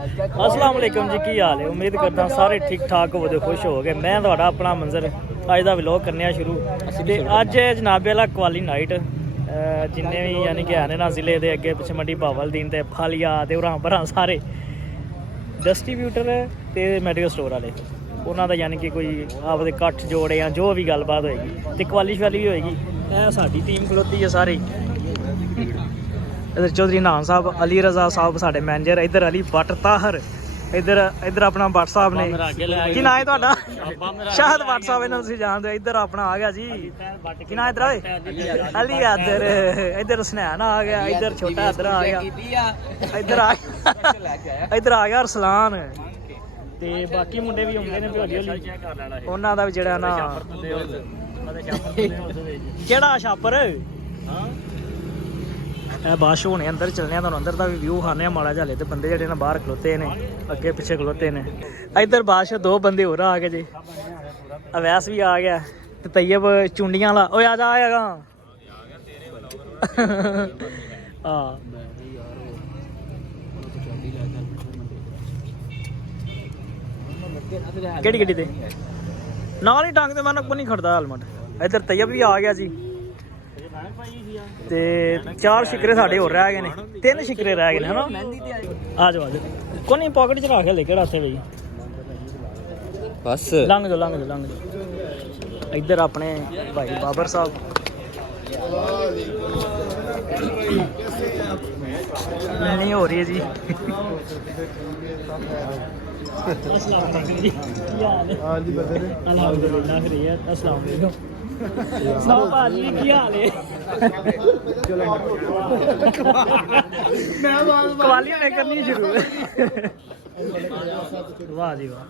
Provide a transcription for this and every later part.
अस्सलाम वालेकुम जी, की हाल है? उम्मीद करता सारे ठीक ठाक होवो, खुश हो गए। मैं तुहाडा अपना मंजर अज का व्लॉग करने शुरू। ते अज जनाबे वाला क्वाली नाइट जिन्ने भी यानी कि है ना जिले के अगे पिछे मंडी भावलदीन ते फालिया ते उरां भरां सारे डिस्ट्रीब्यूटर ते मैडिकल स्टोर वाले उन्हों का यानी कि कोई आपदे कट्ठ जोड़े या जो भी गलबात होएगी तो क्वाली श्वाली भी होएगी। साडी टीम खलोती है सारी। इधर चौधरी नाम साहब, अली रजा साहब साढ़े मैनेजर, इधर अली भट्ट ताहर, इधर इधर अपना भट्ट साहब ने की ना है तुहाडा शाहद भट्ट साहब, इन्होंने तुसीं जानदे। इधर अपना आ गया जी की ना इधर अली, इधर इधर सुनैन आ गया, इधर छोटा इधर आ गया, इधर आ गया अरसलान ते बाकी मुंडे भी आउंदे ने हौली हौली। उन्हां दा भी जेहड़ा ना केड़ा छापर बाश होने अंदर चलने तुहानूं अंदर का भी व्यू खाने माड़ा जाले ते बंदे जेहड़े ना बाहर खलोते ने अगे पिछे खलोते ने। इधर बाश दो बंदे होर आ गए जी, अवैस भी आ गया ते तैयब चुंडियां ला ओए आजा आएगा हाँ केड़ी गड्डी ते नाल ही टांग ते मैं को नहीं खड़दा हेलमेट। इधर तैयब भी आ गया जी ते चार शिकरे साढ़े होर रह गए ने, तीन शिकरे रह गए है ना। आ जाओ को नहीं पॉकेट च रख ले केड़ा भाई बस लंघ जाओ लंघ जाओ लंघ जाओ। इधर अपने भाई बाबर साहब नहीं हो रही है जी करनी शुरू वाह जी वाह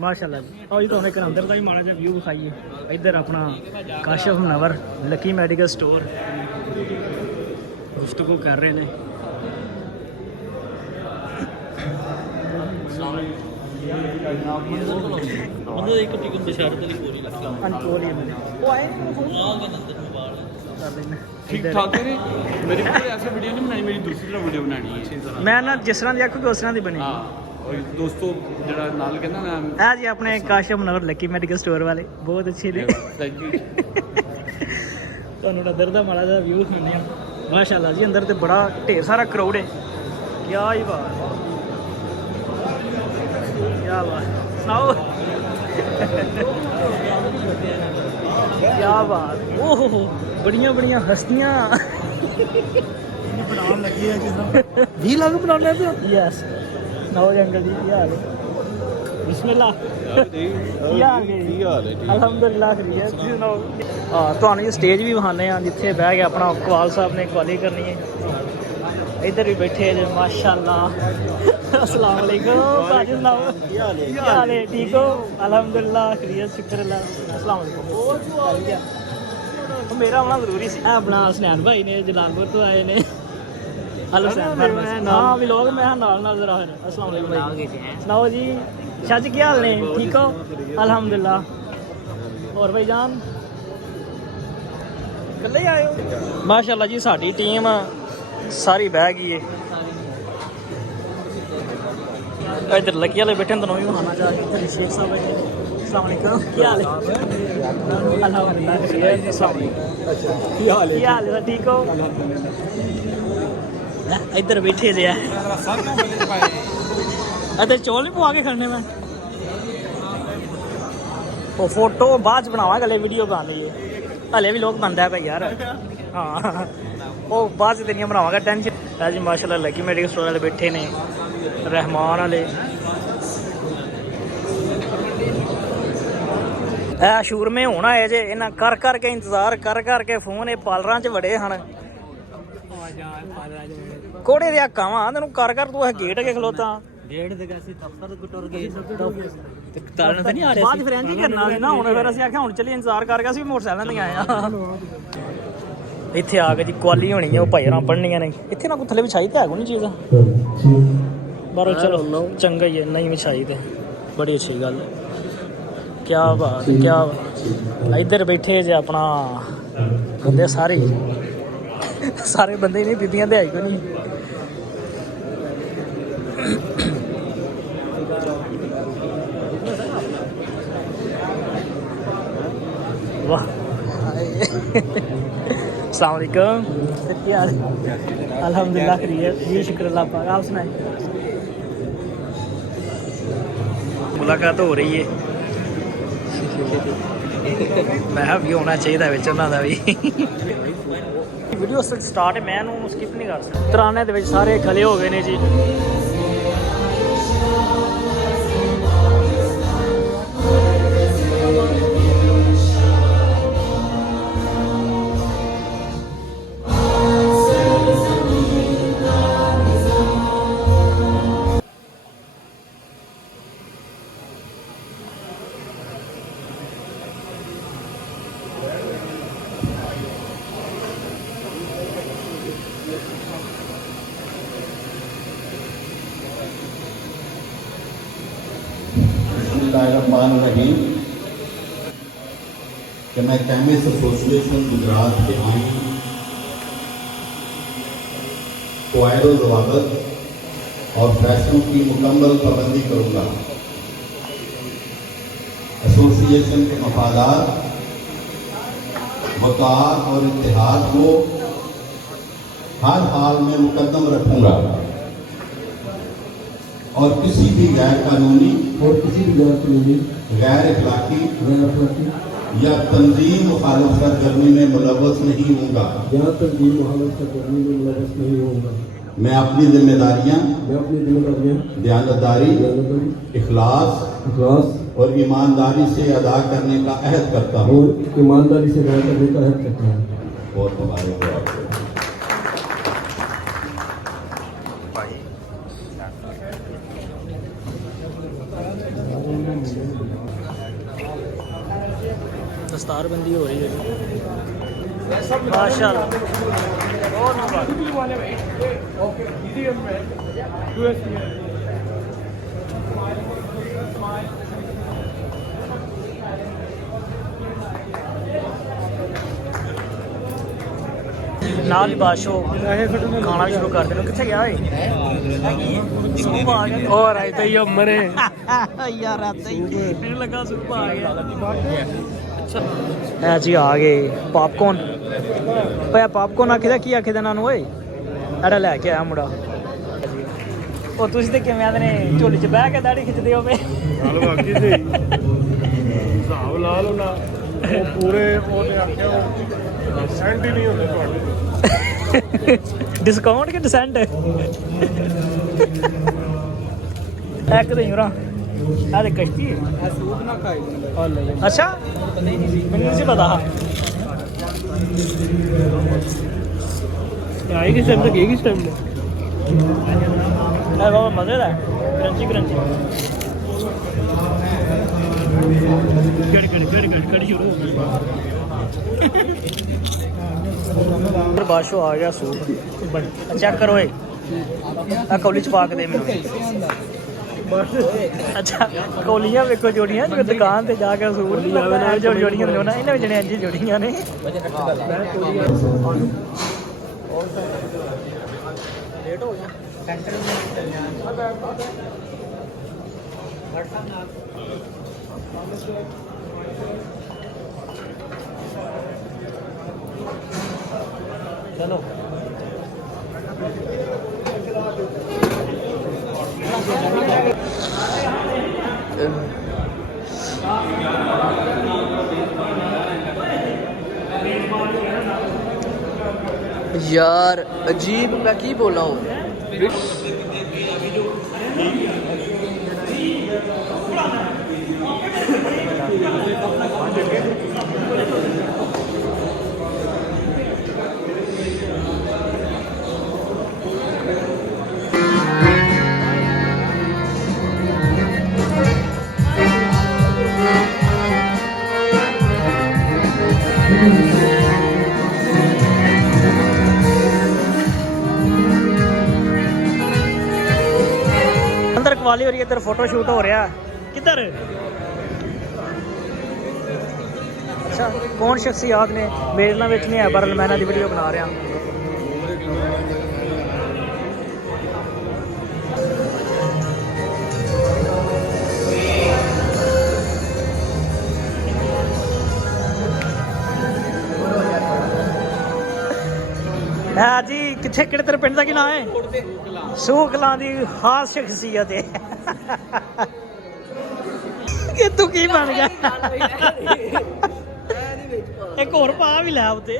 माशाल्लाह जी। और जी तुहानूं एक अंदर का ही माड़ा जिहा व्यू विखाइए। इधर अपना काशिफ नवर लकी मेडिकल स्टोर गुफ्तगू कर रहे हैं। ठीक ठाक है मेरी ऐसे वीडियो नहीं बनाई, मेरी दूसरी वीडियो बनानी है। मैं ना जिस तरह की आखूँगी उस तरह की बनी। दोस्तों जरा नाल कहना ना है जी अपने काशिफ नगर लकी मेडिकल स्टोर वाले बहुत अच्छे ने। Thank you. तुहानूं अंदर दा माड़ा जिहा व्यू खाने माशाल्लाह जी। अंदर तो बड़ा ढेर सारा क्राउड है, क्या ही बात क्या बात सुनाओ क्या बात। ओहो बड़ियां बड़ियां हस्तियां बनाने लगी है किस 20 लाख बना ले पियो। यस सुनाओ अंकल जी क्या हाल है? बिस्मिल्लाह अलहमदुलिल्लाह खैरियत सुनाओ। हाँ तुहानूं जी स्टेज भी विखाने जिथे बह के अपना इकबाल साहब ने क्वाली करनी है। इधर भी बैठे जो माशाल्लाह। अस्सलाम वालेकुम भाजी सुनाओ क्या हाल है? ठीक हो? अल्हम्दुलिल्लाह खैरियत शुक्र अल्लाह। अस्सलाम वालेकुम। मेरा आना जरूरी सी। अपना सुनैन भाई ने जलालपुर तो आए ने। हेलो सुनैन हाँ व्लॉग मैं नाल नाल जरा। अस्सलाम वालेकुम भाई सुनाओ जी शाह जी क्या हाल ने? ठीक हो? अल्हम्दुलिल्लाह। और भाई जान कल्ले आए हो? माशाल्लाह जी साडी टीम सारी बह गई है। इधर लकी वाले बैठे तो भी खाना चाहिए। शेख साहब अस्सलाम वालेकुम क्या हाल है? अल्हम्दुलिल्लाह क्या हाल है? ठीक हो? इधर बैठे जे इधर चौल नहीं पवा के खड़ने में वो फोटो बाद च बनावा गले वीडियो बनानी है हले भी लोग बनता है भाई यार। हाँ वो बाद च तेरियां बनावांगा टेंशन है जी। माशाल्लाह लकी मेडिकल स्टोर वाले बैठे ने, रहमान वाले शूर में होना है जे इन्हें कर करके इंतजार कर करके फोन ये पार्लर च बड़े हैं कोड़े दिया कावां तेन कर कर तू गेट के खलोता गेट बाद फिर इंज ही करना ना। हुण फिर असीं आख्या हुण चली इंतजार करके असीं मोटरसाइकिल ते आए आ। इत्थे आ के जी क्वाली होनी है, भाई होरां पढ़नियां ने। इत्थे ना कोई थल्ले विछाई ते है कोई नहीं चीज़ बारो चलो चंगा ही है नहीं विछाई ते बड़ी अच्छी गल है। क्या बात क्या बात। इधर बैठे जे अपना बंदे सारे सारे बंदे नहीं बीबियां ते आई को नहीं। वाह अस्सलाम वालेकुम। क्या हाल? अल्हम्दुलिल्लाह खैरियत जी, शुक्र अल्लाह पाक। आप सुनाए? मुलाकात हो रही है। मैं भी होना चाहिए विच उन्हां दा भी। वीडियो स्टार्ट है, मैं स्किप नहीं कर सकता। तराने दे विच सारे खले हो गए ने जी। रही कि मैं केमिस्ट एसोसिएशन गुजरात के आई क्वायरो जवाबत और फैसलों की मुकम्मल पाबंदी करूँगा। एसोसिएशन के मफादात, वक़ार और इत्तेहाद को हर हाल में मुकद्दम रखूँगा और किसी भी गैर कानूनी गैर अखलाकी या तंजीम मुखालिफ सरगर्मी में मुलव्वस नहीं होगा। मैं अपनी जिम्मेदारियां दयानतदारी, इखलास और ईमानदारी से अदा करने का अहद करता हूँ। बहुत मुबारक हो आपको। दस्तारबंदी हो रही है माशाल्लाह। बहुत नाल ही बादशो खाना शुरू कर देना। कितने गया सूप आ गया और आते ही मरे यार, आते ही मेरे लगा सूप आ गया। है जी आ गए पॉपकॉर्न। भाई पॉपकॉर्न आखिदा की आखिदा ना ओए एड़ा लैके आया मुड़ा। ਉਹ ਤੁਸੀਂ ਤੇ ਕਿਵੇਂ ਆਂਦੇ ਨੇ ਝੋਲੀ 'ਚ ਬਹਿ ਕੇ ਦਾੜੀ ਖਿੱਚਦੇ ਹੋ ਵੇ ਗੱਲ ਬਾਕੀ ਸੀ ਹਿਸਾਬ ਲਾ ਲਓ ਨਾ ਉਹ ਪੂਰੇ ਉਹਨੇ ਆਖਿਆ ਉਹ ਸੈਂਟ ਹੀ ਨਹੀਂ ਹੁੰਦੇ ਤੁਹਾਡੇ ਡਿਸਕਾਊਂਟ ਕਿ ਡਿਸੈਂਟ ਇੱਕ ਦੇ ਯੂਰਾ ਆ ਦੇ ਕਸ਼ਤੀ ਆ ਸੂਪ ਨਾ ਖਾਈ ਅੱਛਾ ਮੈਨੂੰ ਨਹੀਂ ਸੀ ਪਤਾ ਆਈ ਕਿਸ ਟਾਈਮ ਤੱਕ ਕਿਸ ਟਾਈਮ ਹੈ ਬਾਬਾ ਮਜ਼ੇਦਾਰ ਕਰੰਚੀ ਕਰੰਚੀ कड़ी शुरू बादशाह आ गया सूप चेक करो कौली च पा के दे मैनू। अच्छा कौलियां वेखो जोड़ियां जो दुकान से जाकर सूप जो जोड़ियां ने इन्हें जने इंज जोड़ियां ने। लेट हो गया चलो यार अजीब मैं की बोला हूँ। अंदर कवाली हो रही है, इधर फोटो शूट हो रहा है। किधर अच्छा कौन शख्सियात ने मेरे नाल विच नहीं है पर मैं इन्हां दी वीडियो बना रहा। ਕਿੱਥੇ ਕਿਹੜੇ ਤੇਰੇ ਪਿੰਡ ਦਾ ਕੀ ਨਾਮ ਹੈ? ਸੂਕਲਾਂ ਦੀ ਖਾਸ ਸ਼ਖਸੀਅਤ ਹੈ। ਇਹ ਤੂੰ ਕੀ ਬਣ ਗਿਆ? ਇੱਕ ਹੋਰ ਪਾ ਵੀ ਲੈ ਉੱਤੇ।